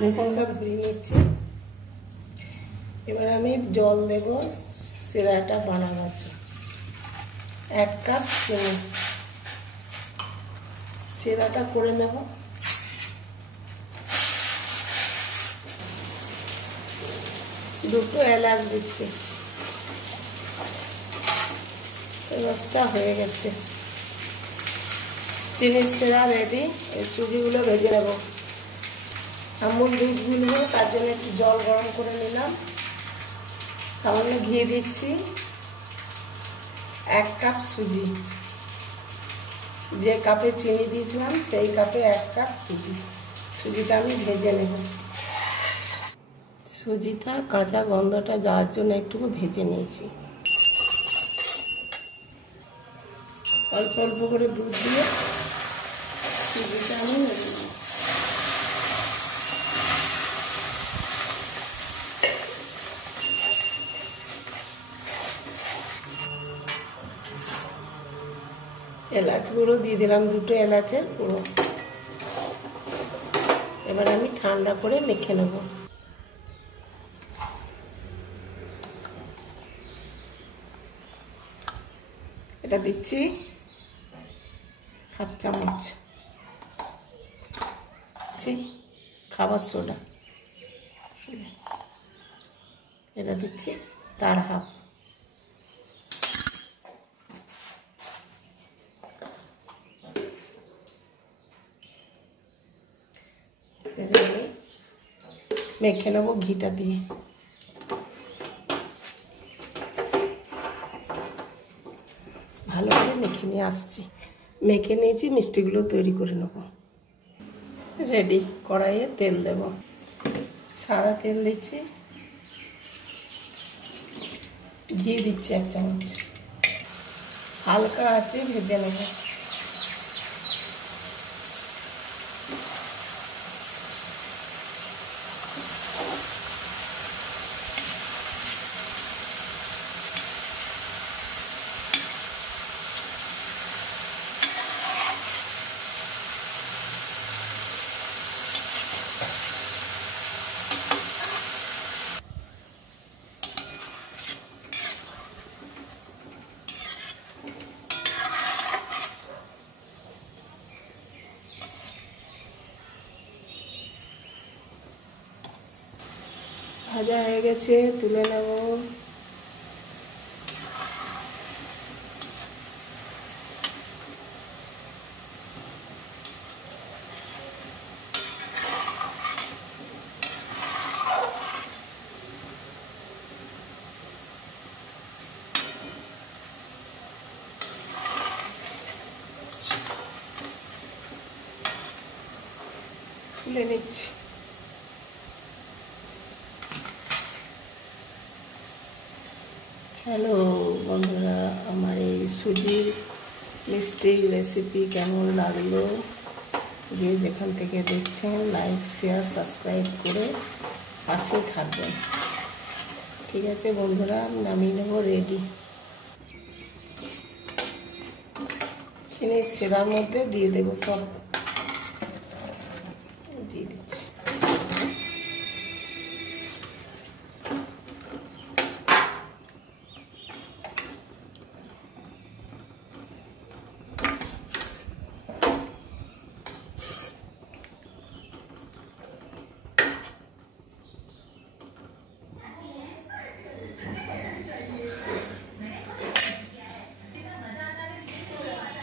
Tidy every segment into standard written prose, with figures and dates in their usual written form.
দেখুন ধুয়ে নিচ্ছি। এবার আমি জল দেব সিরাটা বানানোর জন্য। 1 কাপ চিনি, সিরাটা করে নেব। দুটো এলাচ দিচ্ছি। রসটা হয়ে গেছে, চিনির সিরা রেডি। এই সুজিগুলো ভেজে নেব। আমুল দুধ গুলবো, তার জন্য একটু জল গরম করে নিলাম। সামান্য ঘি দিচ্ছি। 1 কাপ সুজি, যে কাপে চিনি দিয়েছিলাম সেই কাপে 1 কাপ সুজি। সুজিটা আমি ভেজে নেব। সুজিটা কাঁচা গন্ধটা যাওয়ার জন্য একটু ভেজে নিয়েছি। অল্প অল্প করে দুধ দিয়ে সুজিটা আমি নেব। এলাচ গুঁড়ো দিয়ে দিলাম, 2টো এলাচের গুঁড়ো। এবার আমি ঠান্ডা করে মেখে নেব। এটা দিচ্ছি 1/2 চামচ খাবার সোডা, এটা দিচ্ছি তার হাফ। মেখে নেবো ঘিটা দিয়ে। ভালো করে মেখে নিয়ে আসছি। মেখে নিয়েছি, মিষ্টিগুলো তৈরি করে নেব। রেডি। কড়াইয়ে তেল দেব, সাদা তেল দিচ্ছি, ঘি দিচ্ছি 1 চামচ। হালকা আছে ভেজে নেব। ভাজা হয়ে গেছে, তুলে নেব। তুলে নিচ্ছি। হ্যালো বন্ধুরা, আমার এই সুজির মিষ্টি রেসিপি কেমন লাগলো, যে যেখান থেকে দেখছেন লাইক শেয়ার সাবস্ক্রাইব করে পাশে থাকবেন। ঠিক আছে বন্ধুরা, নামিয়ে নেব। রেডি। চিনির সিরার মধ্যে দিয়ে দেবো সব, দিয়ে দিচ্ছি।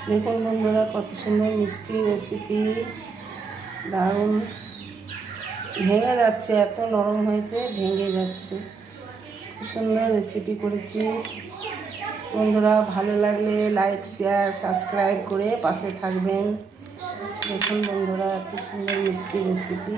দেখুন বন্ধুরা, কত সুন্দর মিষ্টি রেসিপি, দারুণ। ভেঙে যাচ্ছে, এত নরম হয়েছে, ভেঙে যাচ্ছে। সুন্দর রেসিপি করেছি বন্ধুরা। ভালো লাগলে লাইক শেয়ার সাবস্ক্রাইব করে পাশে থাকবেন। দেখুন বন্ধুরা, এত সুন্দর মিষ্টি রেসিপি।